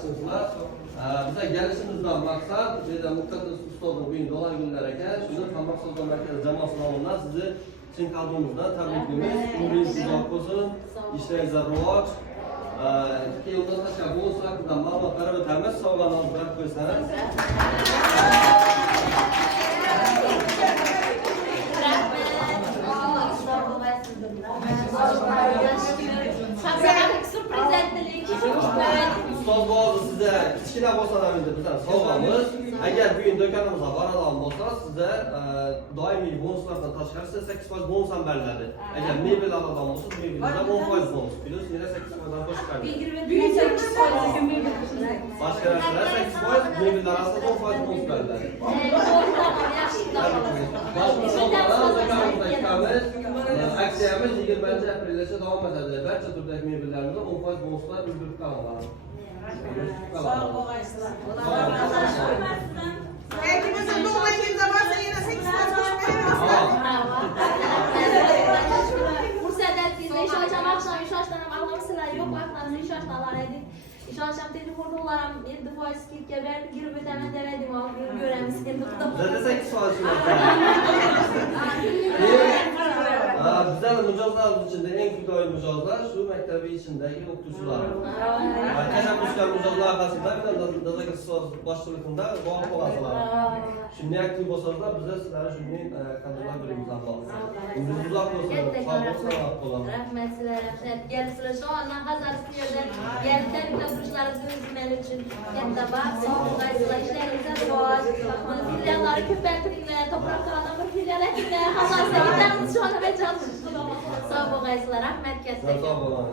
yaxshimisizlar? Bize gelişimizden maksat, bir de Mukaddes Usta'nın bugün dolan günler eken, şunu Qamoq Savdo Markazi jamoasi nomidan sizni chin qalbimizdan tabriklaymiz. Umringiz uzoq bo'lsin, ishlaringizda rivoj. Keyin undan tashqari bonus haqida ma'lumotlar o'tamiz. Sog'lig'ingizni berib qo'ysangiz. Ustoz bo'ldi sizga kichkina bo'lsa ham endi bizlar sovg'amiz. Agar bugun do'konimizga boradigan bo'lsangiz sizga doimiy bonuslardan tashqari 8% bonus ham beriladi. Agar mebel oladigan bo'lsangiz mebelga 10% bonus plus yana 8% dan qo'shib beriladi. Boshqa narsalar 8% mebellar orasida 10% bonus beriladi. Aksiyamiz 20-aprelgacha davom etadi. Barcha turdagi mebellarimizni 10% bonuslar ulgurib qo'yiladi. Sağ ol Aysel. Hepimizin doğmayın zamanı yine 8 Fırsatlarınızda işaçam akşam işaçlarım ağlamışsınlar yok aklınızda işaçlar edin. İşaçam telefonu olarak endi foiz kitga berib girib o'taman dedim o göremiz endi xudo. Zaten 8 foiz bizlar mijozlarimiz ichida eng fidoyi mijozlar shu maktabi ichidagi o'qituvchilar. Tashabbuskor mijozlar orasida Dazaka boshchiligida g'olib bo'lasizlar. Shunday aktiv bo'lsangizlar bizlar sizlarni shunday qanday birimizdan bor. Umringiz uzoq bo'lsin. Sog' bo'lsin. Rahmat sizlarga. Rahmat. Kelibsizlar shu ondan hazarsiz yerdan kelib tabriklashlaringizni o'zimlar uchun katta baxt, sog'lig'ingizlar, ishlaringizda rivoj. Filiallarni ko'paytiringlar, toproq qiladigan bir filial akinglar, hazarsiz yerdan shu ona Sağ olun, rahmet kesin. Sağ olun.